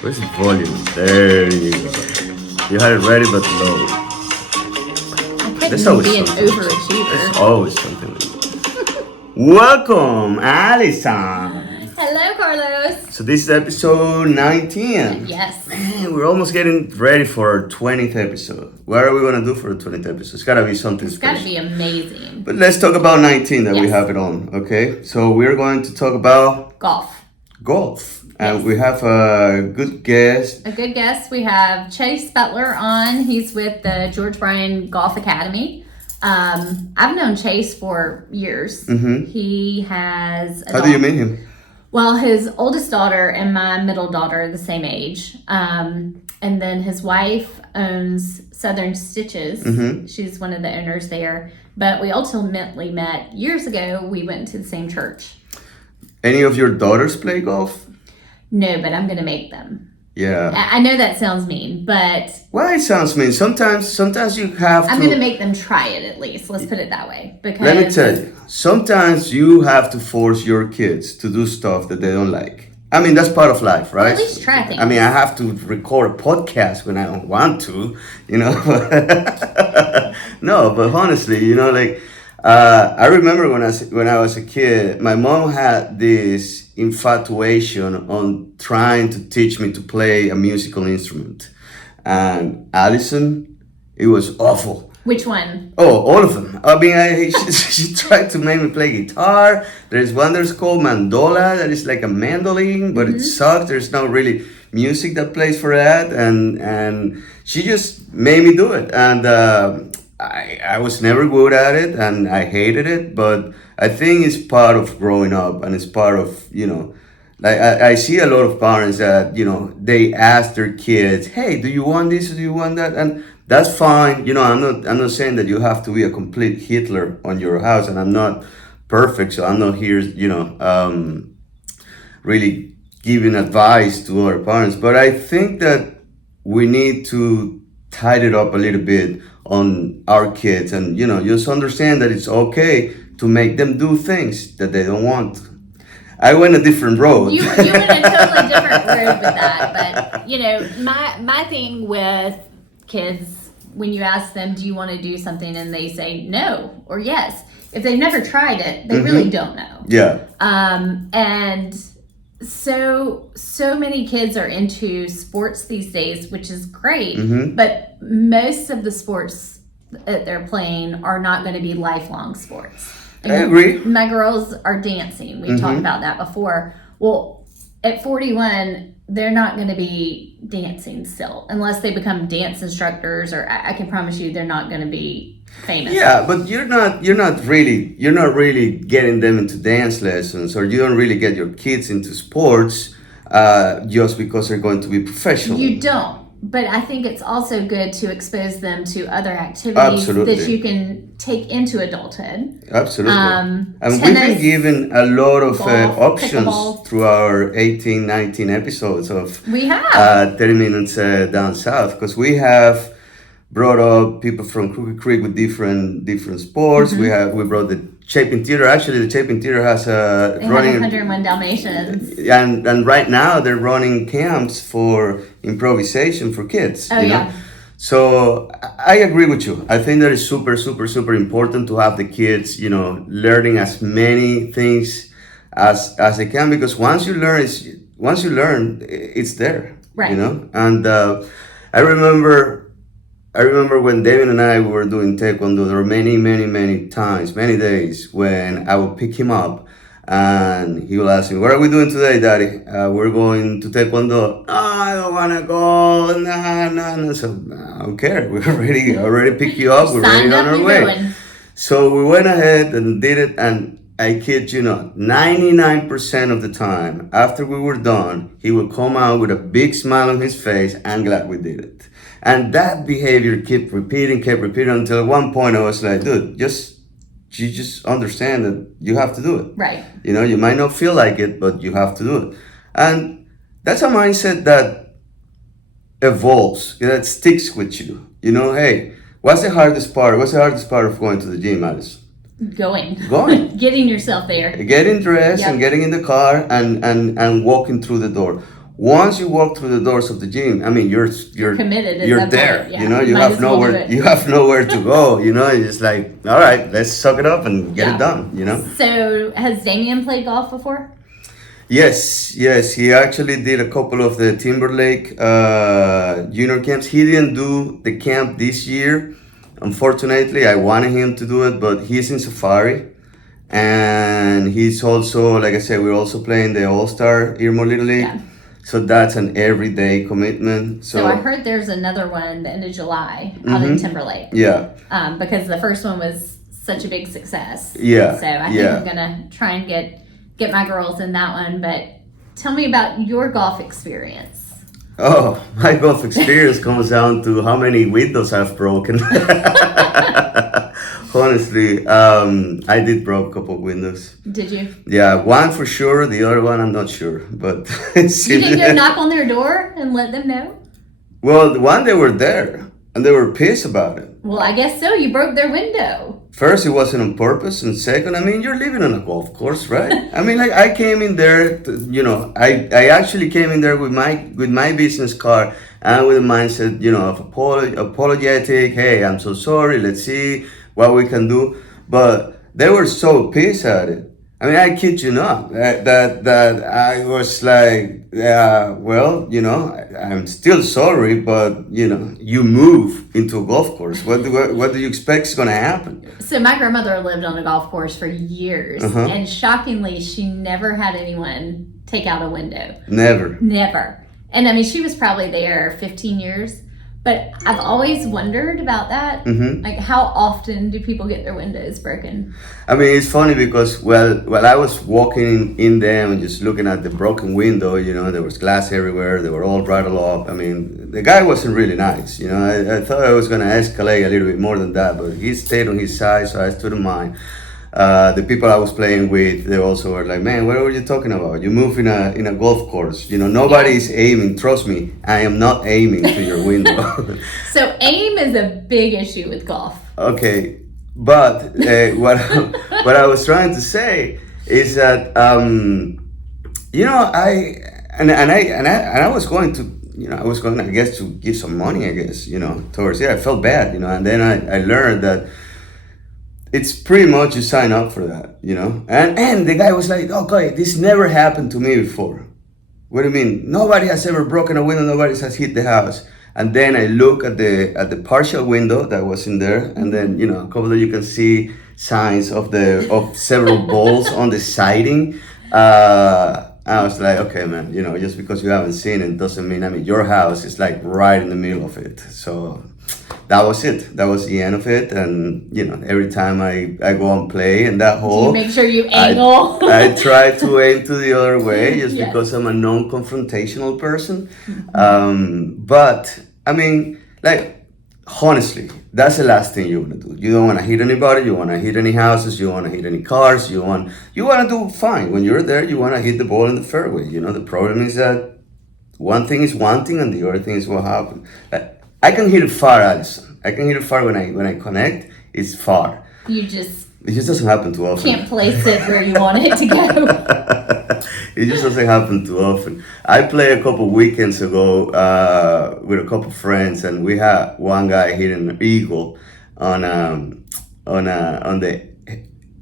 Where's the volume? There you go. You had it ready but low. I couldn't be an overachiever. There's always something. Welcome, Allison. Hello, Carlos. So this is episode 19. Yes. Man, we're almost getting ready for our 20th episode. What are we going to do for the 20th episode? It's got to be something special. It's got to be amazing. But let's talk about 19 that we Yes. have it on, okay? So we're going to talk about Golf. And we have a good guest. A good guest. We have Chase Butler on. He's with the George Bryan Golf Academy. I've known Chase for years. Mm-hmm. He has... How do you meet him? Well, his oldest daughter and my middle daughter are the same age. And then his wife owns Southern Stitches. Mm-hmm. She's one of the owners there. But we ultimately met years ago. We went to the same church. Any of your daughters play golf? No, but I'm going to make them. Yeah. I know that sounds mean, but... Well, it sounds mean. Sometimes you have to... I'm going to make them try it at least. Let's put it that way. Because let me tell you, sometimes you have to force your kids to do stuff that they don't like. I mean, that's part of life, right? At least try things. I mean, I have to record a podcast when I don't want to, you know. No, but honestly, you know, like... I remember when I was a kid, my mom had this infatuation on trying to teach me to play a musical instrument. And Allison, it was awful. Which one? Oh, all of them. I mean, she tried to make me play guitar. There's one that's called mandola, that is like a mandolin, but it sucks. There's no really music that plays for that. And she just made me do it. And I was never good at it and I hated it, but I think it's part of growing up and it's part of, you know, like I see a lot of parents that, you know, they ask their kids, hey, do you want this or do you want that? And that's fine. You know, I'm not saying that you have to be a complete Hitler on your house, and I'm not perfect, so I'm not here, you know, really giving advice to other parents, but I think that we need to tighten it up a little bit on our kids and, you know, just understand that it's okay to make them do things that they don't want. I went a different road. You went a totally different road with that. But, you know, my thing with kids, when you ask them, do you want to do something? And they say no or yes. If they've never tried it, they really don't know. Yeah. And so many kids are into sports these days, which is great, but most of the sports that they're playing are not going to be lifelong sports. I agree. My girls are dancing. We talked about that before. Well, at 41, they're not going to be dancing still unless they become dance instructors, or I can promise you they're not going to be famous. Yeah, but you're not really getting them into dance lessons, or you don't really get your kids into sports just because they're going to be professional. You don't. But I think it's also good to expose them to other activities that you can take into adulthood. Absolutely. And tennis, we've been given a lot of golf, options pickleball. through our 18, 19 episodes of We have. 30 Minutes Down South, because we have brought up people from Crooked Creek with different sports. We brought the Chapin Theater. Actually, the Chapin Theater has They running... have 101 Dalmatians. And right now they're running camps for improvisation for kids. Oh, you know? yeah. So I agree with you. I think that is super, super, super important to have the kids, you know, learning as many things as they can, because once you learn, it's there. Right. You know, and I remember when David and I were doing taekwondo, there were many times, many days when I would pick him up and he will ask me, what are we doing today, Daddy? We're going to taekwondo. No, I don't want to go. No. So, I don't care. We already picked you up. We're already on our way. Going. So we went ahead and did it, and I kid you not, 99% of the time, after we were done, he would come out with a big smile on his face and glad we did it. And that behavior kept repeating until at one point I was like, dude, you just understand that you have to do it. Right. You know, you might not feel like it, but you have to do it. And that's a mindset that evolves, that sticks with you. You know, hey, what's the hardest part of going to the gym, Alice? Going. Getting yourself there. Getting dressed Yep. and getting in the car and walking through the door. once you walk through the doors of the gym, I mean, you're committed. You're there. Yeah. You know, you Might have as well do nowhere. it. You have nowhere to go. You know, it's just like, all right, let's suck it up and get it done. You know. So, has Damien played golf before? Yes, he actually did a couple of the Timberlake junior camps. He didn't do the camp this year. Unfortunately, I wanted him to do it, but he's in Safari. And he's also, like I said, we're also playing the All-Star Irmo Little League. Yeah. So that's an everyday commitment. So I heard there's another one the end of July out in Timberlake. Yeah. Because the first one was such a big success. Yeah. So I think I'm gonna try and get my girls in that one. But tell me about your golf experience. Oh, my golf experience comes down to how many windows I've broken. Honestly, I did broke a couple of windows. Did you? Yeah, one for sure. The other one, I'm not sure. But you didn't go knock on their door and let them know? Well, the one, they were there and they were pissed about it. Well, I guess so. You broke their window. First, it wasn't on purpose, and second, I mean, you're living on a golf course, right? I mean, like, I came in there, I actually came in there with my business card and with a mindset, of apologetic. Hey, I'm so sorry. Let's see what we can do. But they were so pissed at it. I mean, I kid you not, that I was like, I'm still sorry, but, you move into a golf course. What do you expect is going to happen? So my grandmother lived on a golf course for years, and shockingly, she never had anyone take out a window. Never. And I mean, she was probably there 15 years. But I've always wondered about that. Like, how often do people get their windows broken? I mean, it's funny because, while I was walking in them and just looking at the broken window, there was glass everywhere. They were all rattled up. I mean, the guy wasn't really nice. I thought I was going to escalate a little bit more than that, but he stayed on his side, so I stood on mine. The people I was playing with, they also were like, man, what were you talking about? You move in a golf course. Nobody is aiming. Trust me, I am not aiming to your window. So aim is a big issue with golf. Okay, but what I was trying to say is that I was going to, I guess, to give some money, I guess, towards I felt bad, and then I learned that it's pretty much you sign up for that, and the guy was like, okay, this never happened to me before. What do you mean? Nobody has ever broken a window, nobody has hit the house. And then I look at the partial window that was in there, and then a couple of you can see signs of several balls on the siding. I was like, okay, man, just because you haven't seen it doesn't mean, your house is like right in the middle of it. So that was it. That was the end of it. And, every time I go and play in that hole, you make sure you angle. I try to aim to the other way just because I'm a non-confrontational person. But, I mean, like, honestly, that's the last thing you want to do. You don't want to hit anybody. You want to hit any houses. You want to hit any cars. You want to do fine. When you're there, you want to hit the ball in the fairway. The problem is that one thing is one thing and the other thing is what happened. I can hit it far, Allison. I can hit it far when I connect. It's far. It just doesn't happen too often. Can't place it where you want it to go. It just doesn't happen too often. I played a couple weekends ago with a couple friends, and we had one guy hitting an eagle on the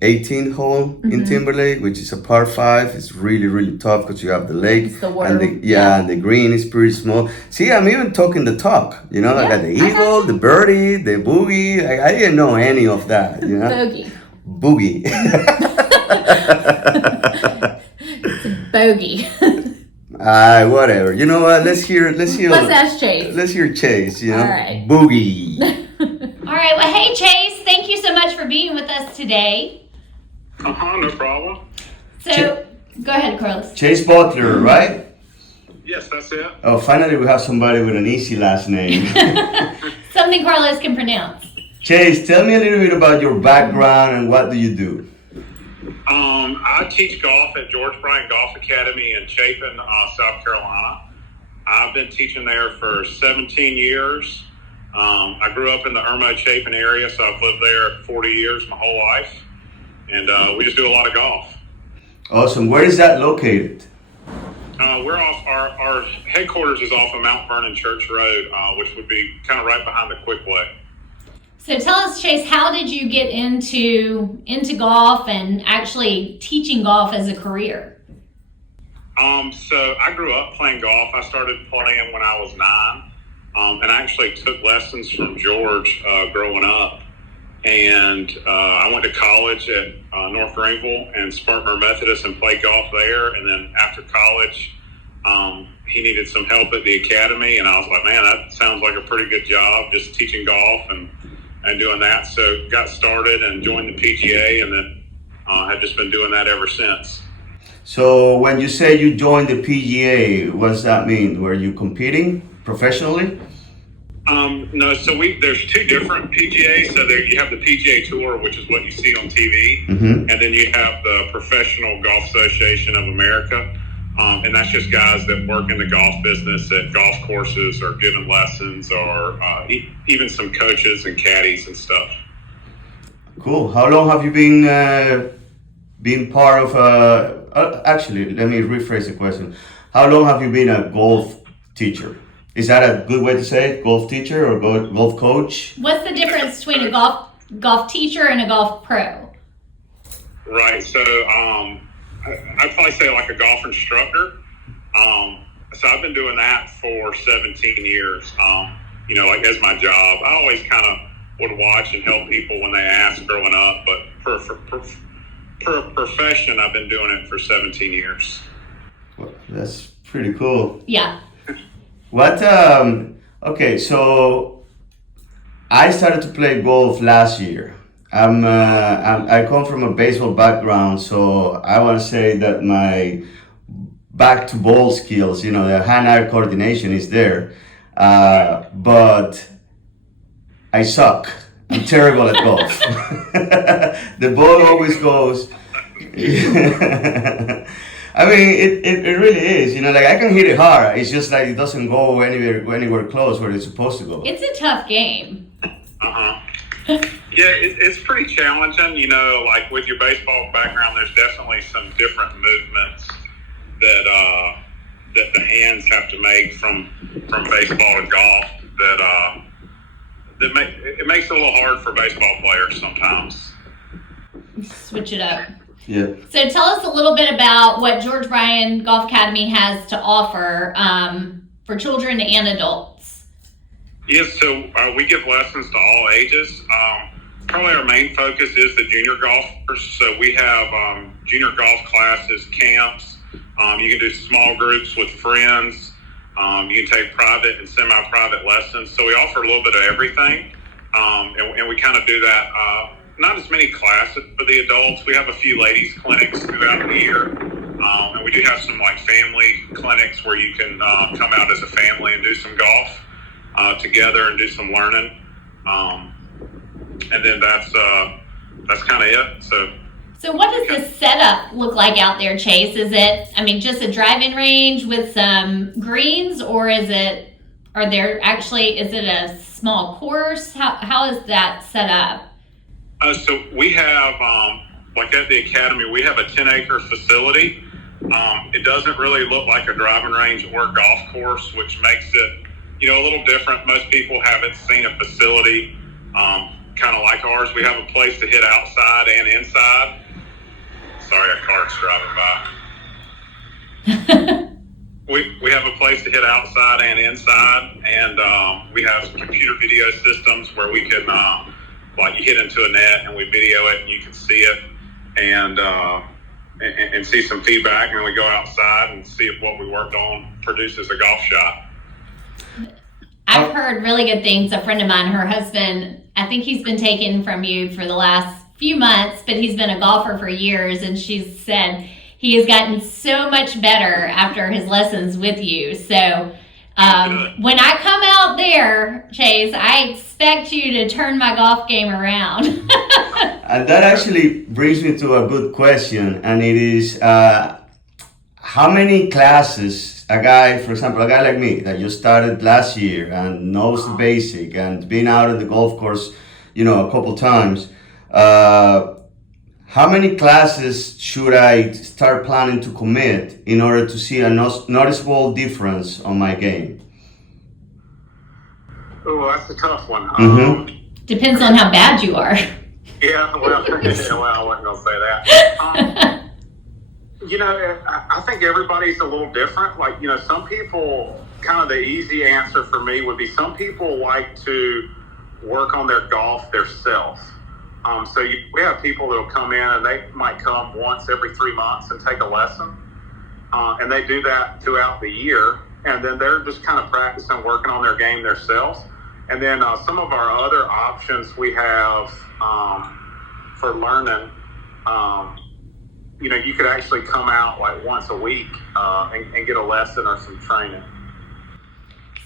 18th hole in Timberlake, which is a par 5. It's really, really tough because you have the lake. It's the water. And the green is pretty small. See, I'm even talking the talk. I got the eagle, the birdie, the boogie. I didn't know any of that. Boogie. It's a bogey. Whatever. You know what? Let's hear. Let's ask Chase. Let's hear Chase. All right. Boogie. All right. Well, hey Chase, thank you so much for being with us today. No problem. So, go ahead, Carlos. Chase Butler, right? Yes, that's it. Oh, finally we have somebody with an easy last name. Something Carlos can pronounce. Chase, tell me a little bit about your background and what do you do? I teach golf at George Bryan Golf Academy in Chapin, South Carolina. I've been teaching there for 17 years. I grew up in the Irmo Chapin area, so I've lived there 40 years, my whole life. And we just do a lot of golf. Awesome. Where is that located? We're off our our headquarters is off of Mount Vernon Church Road, which would be kind of right behind the Quickway. So tell us, Chase, how did you get into golf and actually teaching golf as a career? So I grew up playing golf. I started playing when I was 9, and I actually took lessons from George growing up. And I went to college at North Greenville and Spartanburg Methodist and played golf there. And then after college, he needed some help at the academy, and I was like, man, that sounds like a pretty good job, just teaching golf and doing that. So got started and joined the PGA, and then have just been doing that ever since. So when you say you joined the PGA, what does that mean? Were you competing professionally? No, so there's 2 different PGAs. So you have the PGA Tour, which is what you see on TV, and then you have the Professional Golf Association of America, and that's just guys that work in the golf business at golf courses or giving lessons, or even some coaches and caddies and stuff. Cool. How long have you been part of actually, let me rephrase the question. How long have you been a golf teacher? Is that a good way to say it? Golf teacher or golf coach? What's the difference between a golf teacher and a golf pro? Right. So I'd probably say like a golf instructor. So I've been doing that for 17 years. Like as my job. I always kind of would watch and help people when they ask growing up, but for a profession, I've been doing it for 17 years. Well, that's pretty cool. Yeah. What, okay, so I started to play golf last year. I come from a baseball background, so I want to say that my back to ball skills, the hand-eye coordination is there, but I suck. I'm terrible at golf. The ball always goes. I mean, it really is. I can hit it hard. It's just like it doesn't go anywhere close where it's supposed to go. It's a tough game. Yeah, it's pretty challenging. Like with your baseball background, there's definitely some different movements that the hands have to make from baseball to golf. It makes it a little hard for baseball players sometimes. Switch it up. Yeah. So tell us a little bit about what George Bryan Golf Academy has to offer for children and adults. Yes, so we give lessons to all ages. Probably our main focus is the junior golfers. So we have junior golf classes, camps. You can do small groups with friends. You can take private and semi-private lessons. So we offer a little bit of everything. And we kind of do that. Not as many classes for the adults. We have a few ladies clinics throughout the year. And we do have some family clinics where you can come out as a family and do some golf together and do some learning. And then that's kind of it. So what does the setup look like out there, Chase? Is it, just a driving range with some greens, or is it a small course? How is that set up? So we have, at the academy, we have a 10-acre facility. It doesn't really look like a driving range or golf course, which makes it, a little different. Most people haven't seen a facility kind of like ours. We have a place to hit outside and inside. Sorry, a car's driving by. We have a place to hit outside and inside, and we have computer video systems where we can, you hit into a net and we video it and you can see it and see some feedback, and then we go outside and see if what we worked on produces a golf shot. I've heard really good things. A friend of mine, her husband, I think he's been taken from you for the last few months, but he's been a golfer for years, and she said he has gotten so much better after his lessons with you. So when I come out there, Chase, I expect you to turn my golf game around. And that actually brings me to a good question, and it is how many classes a guy like me that just started last year and knows the basic and been out at the golf course, a couple times, how many classes should I start planning to commit in order to see a noticeable difference on my game? Oh, that's a tough one. Depends on how bad you are. Yeah, well, I wasn't going to say that. I think everybody's a little different. Like, some people, kind of the easy answer for me would be some people like to work on their golf themselves. We have people that will come in and they might come once every 3 months and take a lesson. And they do that throughout the year. And then they're just kind of practicing, working on their game themselves. And then some of our other options we have for learning, you could actually come out like once a week and get a lesson or some training.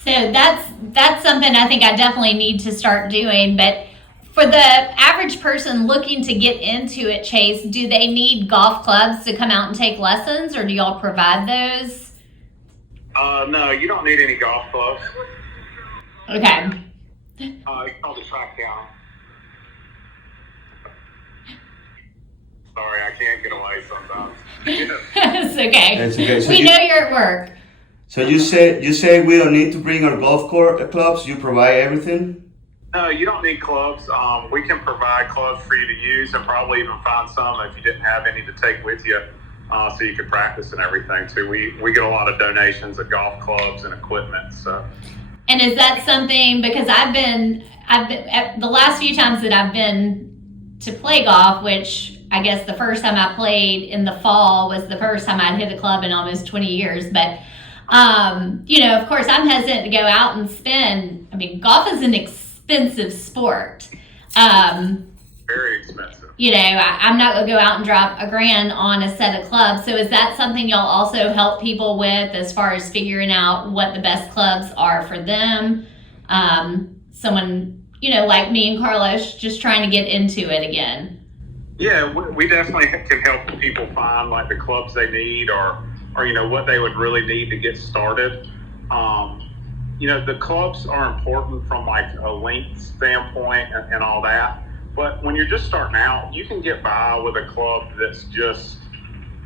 So that's something I think I definitely need to start doing. But for the average person looking to get into it, Chase, do they need golf clubs to come out and take lessons, or do y'all provide those? No, you don't need any golf clubs. Okay. It's called the track down. Sorry, I can't get away sometimes. It's okay. That's okay. So we know you're at work. So you say we don't need to bring our golf clubs? You provide everything? No, you don't need clubs. We can provide clubs for you to use, and probably even find some if you didn't have any to take with you, so you could practice and everything too. We get a lot of donations of golf clubs and equipment. So. And is that something, because I've been the last few times that I've been to play golf, which I guess the first time I played in the fall was the first time I'd hit a club in almost 20 years. But, of course, I'm hesitant to go out and spend. I mean, golf is an expensive sport. Very expensive. I'm not going to go out and drop $1,000 on a set of clubs. So is that something y'all also help people with as far as figuring out what the best clubs are for them? Someone, like me and Carlos, just trying to get into it again. Yeah, we definitely can help people find like the clubs they need or what they would really need to get started. The clubs are important from like a length standpoint and all that. But when you're just starting out, you can get by with a club that's just,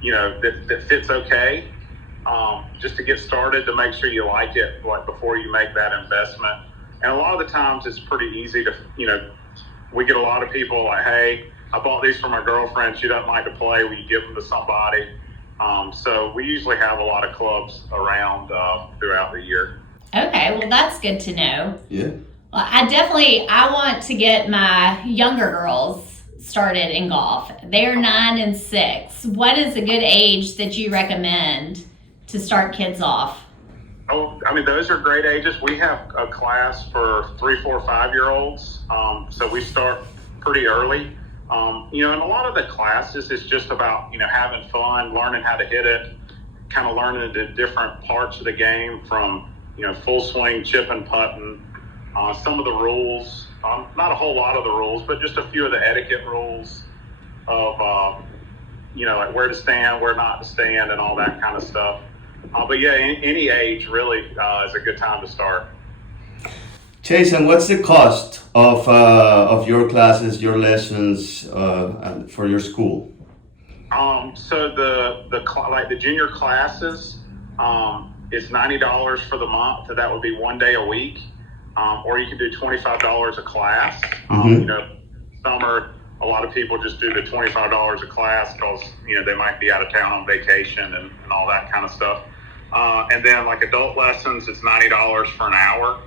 that fits okay. Just to get started, to make sure you like it, like before you make that investment. And a lot of the times it's pretty easy to, we get a lot of people like, hey, I bought these for my girlfriend. She doesn't like to play. Will you give them to somebody? So we usually have a lot of clubs around throughout the year. Okay, well, that's good to know. Yeah. Well, I want to get my younger girls started in golf. They're 9 and 6. What is a good age that you recommend to start kids off? Oh, I mean, those are great ages. We have a class for 3, 4, 5-year-olds. So we start pretty early. And a lot of the classes is just about, having fun, learning how to hit it, kind of learning the different parts of the game from, full swing, chip and putting, some of the rules, not a whole lot of the rules, but just a few of the etiquette rules of, like where to stand, where not to stand, and all that kind of stuff. But yeah, any age really is a good time to start. Chase, and what's the cost of your classes, your lessons for your school? So the junior classes is $90 for the month. So that would be 1 day a week, or you can do $25 a class. Summer, a lot of people just do the $25 a class because they might be out of town on vacation and all that kind of stuff. And then like adult lessons, it's $90 for an hour.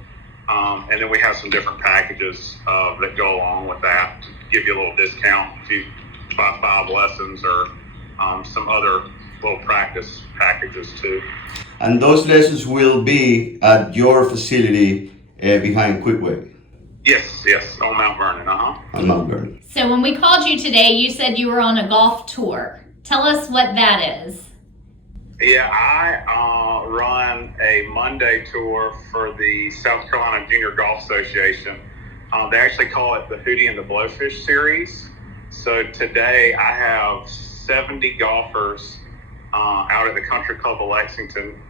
And then we have some different packages that go along with that to give you a little discount if you buy 5 lessons or some other little practice packages too. And those lessons will be at your facility behind Quickway? Yes, on Mount Vernon, On Mount Vernon. So when we called you today, you said you were on a golf tour. Tell us what that is. Yeah, I run a Monday tour for the South Carolina Junior Golf Association. They actually call it the Hootie and the Blowfish Series. So today I have 70 golfers out at the Country Club of Lexington,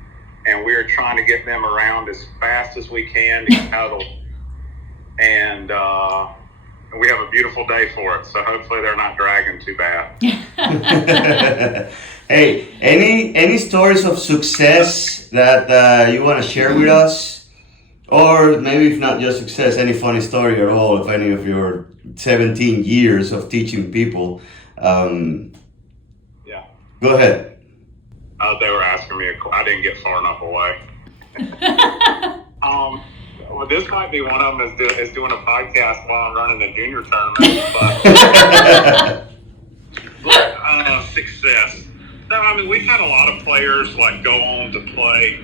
and we are trying to get them around as fast as we can to get out of the, and we have a beautiful day for it. So hopefully they're not dragging too bad. Hey, any stories of success that you want to share with us? Or maybe if not just success, any funny story at all of any of your 17 years of teaching people. Yeah. Go ahead. They were asking me, I didn't get far enough away. Well, this might be one of them is doing a podcast while I'm running a junior tournament. But success. No, I mean, we've had a lot of players like go on to play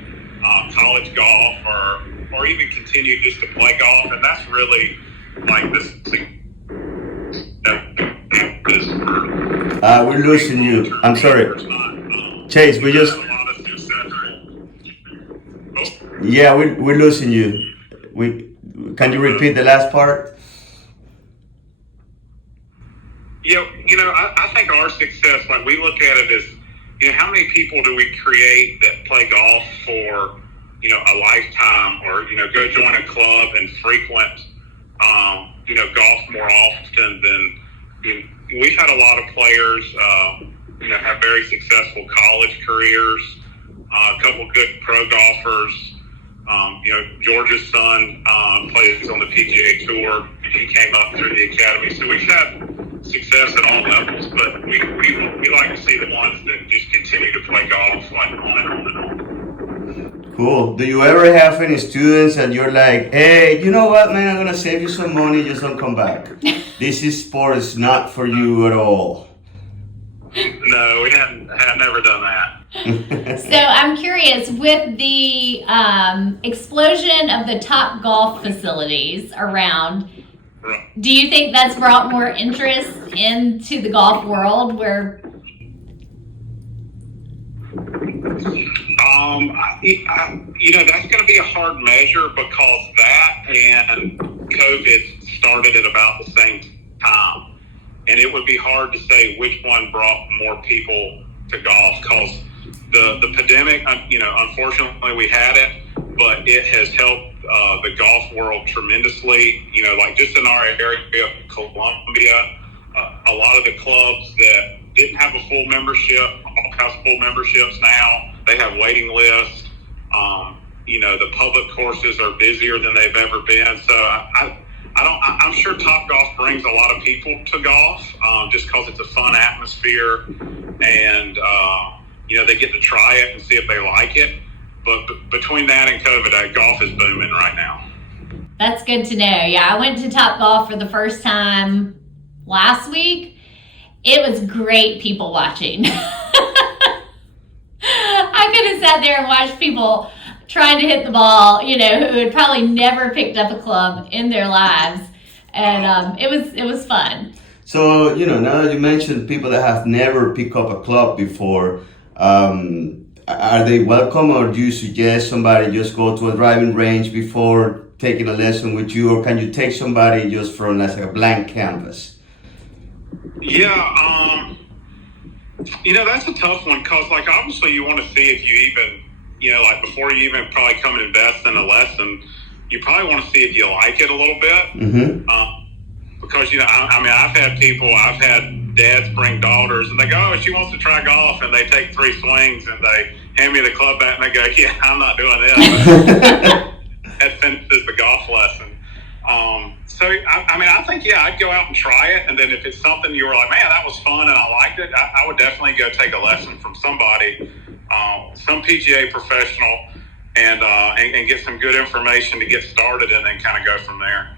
college golf or even continue just to play golf, and that's really like this. We're losing you. I'm sorry. Chase, we just... Yeah, we're losing you. Can you repeat the last part? Yeah, I think our success, like we look at it as, how many people do we create that play golf for, a lifetime or, go join a club and frequent, golf more often than, we've had a lot of players, have very successful college careers, a couple good pro golfers. George's son plays on the PGA Tour. He came up through the academy. So we've had success at all levels, but we like to see the ones that just continue to play golf like on and on and on. Cool. Do you ever have any students and you're like, hey, you know what, man, I'm going to save you some money, just don't come back. This sport is not for you at all. No, we have never done that. So I'm curious, with the explosion of the Top Golf facilities around, do you think that's brought more interest into the golf world? Where that's going to be a hard measure because that and COVID started at about the same time. And it would be hard to say which one brought more people to golf because the pandemic, unfortunately we had it, but it has helped the golf world tremendously. Like just in our area of Columbia, a lot of the clubs that didn't have a full membership all have full memberships now. They have waiting lists. The public courses are busier than they've ever been. So I'm sure Top Golf brings a lot of people to golf just because it's a fun atmosphere and, they get to try it and see if they like it. But between that and COVID, golf is booming right now. That's good to know. Yeah, I went to Top Golf for the first time last week. It was great people watching. I could have sat there and watched people trying to hit the ball, who had probably never picked up a club in their lives. And it was fun. So, now that you mentioned people that have never picked up a club before, are they welcome, or do you suggest somebody just go to a driving range before taking a lesson with you, or can you take somebody just from like a blank canvas? Yeah, that's a tough one because obviously you want to see if you even, before you even probably come and invest in a lesson, you probably want to see if you like it a little bit. Mm-hmm. Because, I've had dads bring daughters and they go, oh, she wants to try golf, and they take 3 swings and they hand me the club bat and they go, yeah, I'm not doing this. That finishes the golf lesson. So, I think, I'd go out and try it. And then if it's something you were like, man, that was fun and I liked it, I would definitely go take a lesson from somebody, some PGA professional, and get some good information to get started and then kind of go from there.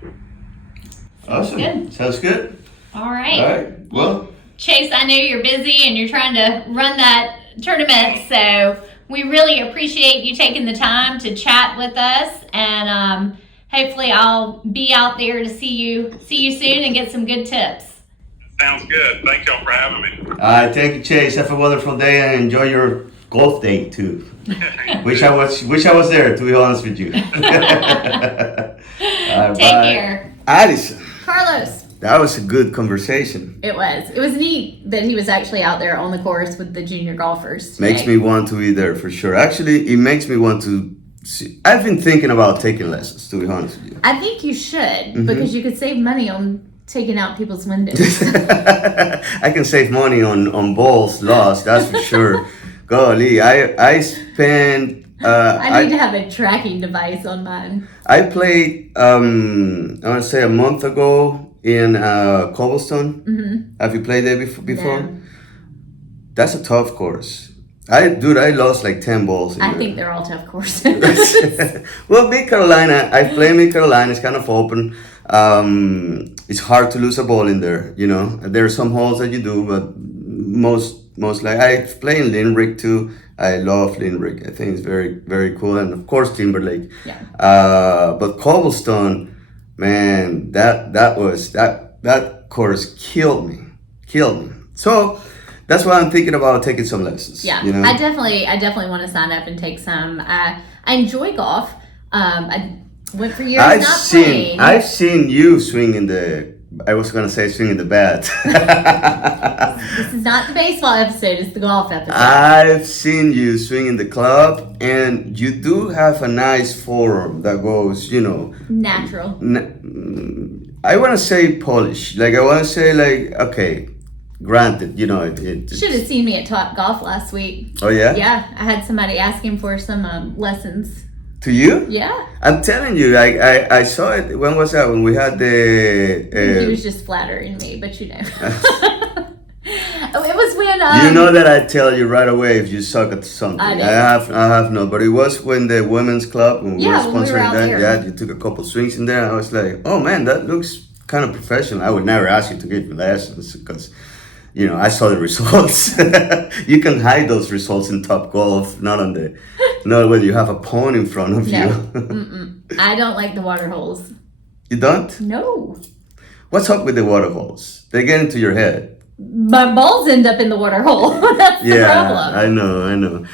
Awesome. Good. Sounds good. All right. All right. Well, Chase, I know you're busy and you're trying to run that tournament, so we really appreciate you taking the time to chat with us, and hopefully I'll be out there to see you soon and get some good tips. Sounds good. Thank y'all for having me. all right. Thank you, Chase. Have a wonderful day and enjoy your golf day too. Wish I was there, to be honest with you. Take Bye. care. Addison, Carlos. that was a good conversation. It was neat that he was actually out there on the course with the junior golfers today. Makes me want to be there for sure. Actually, it makes me want to see. I've been thinking about taking lessons, to be honest with you. I think you should, because you could save money on taking out people's windows. I can save money on balls lost, that's for sure. Golly, I spent. I need to have a tracking device on mine. I played. I want to say a month ago in Cobblestone. Mm-hmm. Have you played there before? No. That's a tough course. I lost like 10 balls. I think they're all tough courses. Well, Mid Carolina, I play Mid Carolina. It's kind of open. It's hard to lose a ball in there. You know, there are some holes that you do, but most like I play in Limerick too. I love Limerick. I think it's very, very cool, and of course Timberlake. Yeah. But Cobblestone, man, that course killed me. So that's why I'm thinking about taking some lessons. Yeah, you know? I definitely want to sign up and take some. I enjoy golf. I went for years playing. I've seen you swing in the. I was gonna say swing in the bat. This is not the baseball episode; it's the golf episode. I've seen you swing in the club, and you do have a nice form that goes, you know, natural. I want to say polish. Like I want to say like okay. Granted, you know, it Should have seen me at Top Golf last week. Oh, yeah? Yeah, I had somebody asking for some lessons. To you? Yeah. I'm telling you, I saw it. When was that? When we had the... He was just flattering me, but you know. It was when... you know that I tell you right away if you suck at something. I have no, but it was when the women's club, when we were sponsoring out that, there. yeah, you took a couple swings in there, and I was like, oh man, that looks kind of professional. I would never ask you to give me lessons because... You know, I saw the results. You can hide those results in Top Golf, not when you have a pond in front of you. I don't like the water holes. You don't? No. What's up with the water holes? They get into your head. My balls end up in the water hole. That's the problem. I know.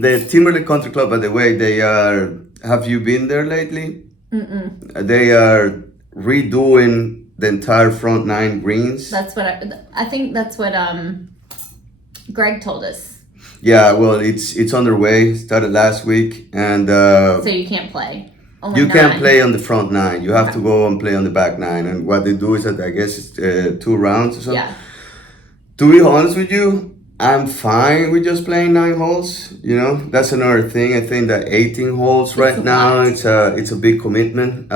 The Timberlake Country Club, by the way, they are. Have you been there lately? They are redoing the entire front 9 greens. That's what I think. That's what Greg told us. Yeah, well, it's underway. Started last week, and so you can't play. Only you 9. can't play on the front 9. You have to go and play on the back 9. And what they do is that I guess it's 2 rounds or something. Yeah. To be honest with you, I'm fine with just playing 9 holes. You know, that's another thing. I think that 18 holes right now it's a big commitment.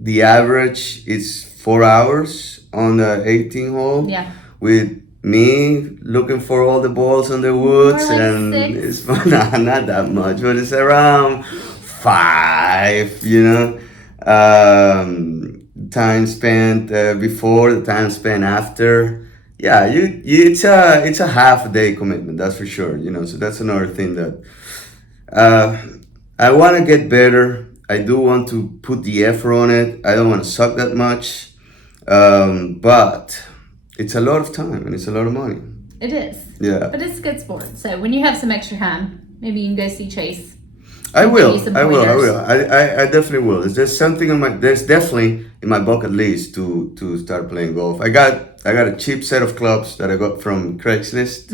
The average is 4 hours on the 18 hole. Yeah. With me looking for all the balls on the woods, More like and 6. it's not that much, but it's around 5. You know, time spent before, the time spent after. Yeah, it's a half a day commitment. That's for sure. You know, so that's another thing that I want to get better. I do want to put the effort on it. I don't want to suck that much. But it's a lot of time and it's a lot of money. It is. Yeah. But it's a good sport. So when you have some extra time, maybe you can go see Chase. I will. I I definitely will. There's definitely in my bucket list to start playing golf. I got a cheap set of clubs that I got from Craigslist.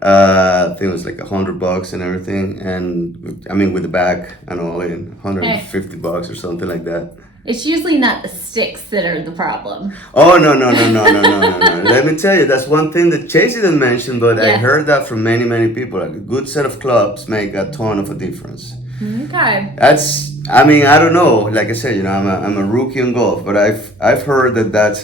I think it was like $100 and everything, and I mean with the bag and all in $150 or something like that. It's usually not the sticks that are the problem. Oh no. Let me tell you, that's one thing that Chase didn't mention, but I heard that from many people. Like a good set of clubs make a ton of a difference. Okay. I mean, I don't know. Like I said, you know, I'm a rookie in golf, but I've heard that's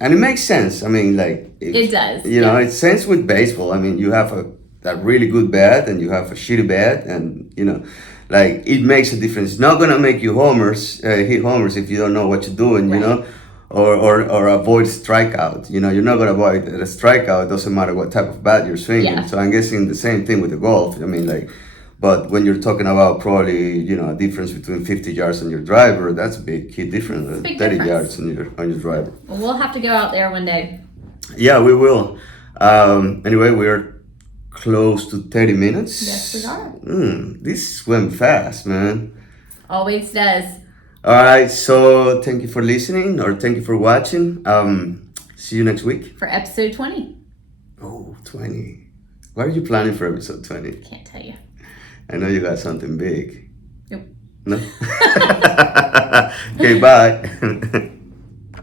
and it makes sense. I mean, like it does. You know, it's sense with baseball. I mean, you have a really good bat and you have a shitty bat, and you know, like it makes a difference. It's not gonna make you hit homers if you don't know what you're doing. Right. You know, or avoid strikeout. You know, you're not gonna avoid a strikeout. It doesn't matter what type of bat you're swinging. Yeah. So I'm guessing the same thing with the golf. I mean, like. But when you're talking about probably, you know, a difference between 50 yards on your driver, that's a big key difference. 30 yards on your driver. Well, we'll have to go out there one day. Yeah, we will. Anyway, we're close to 30 minutes. Yes, we are. This went fast, man. Always does. All right, so thank you for listening, or thank you for watching. See you next week. For episode 20. Oh, 20. What are you planning for episode 20? Can't tell you. I know you got something big. Nope. No. Okay, bye.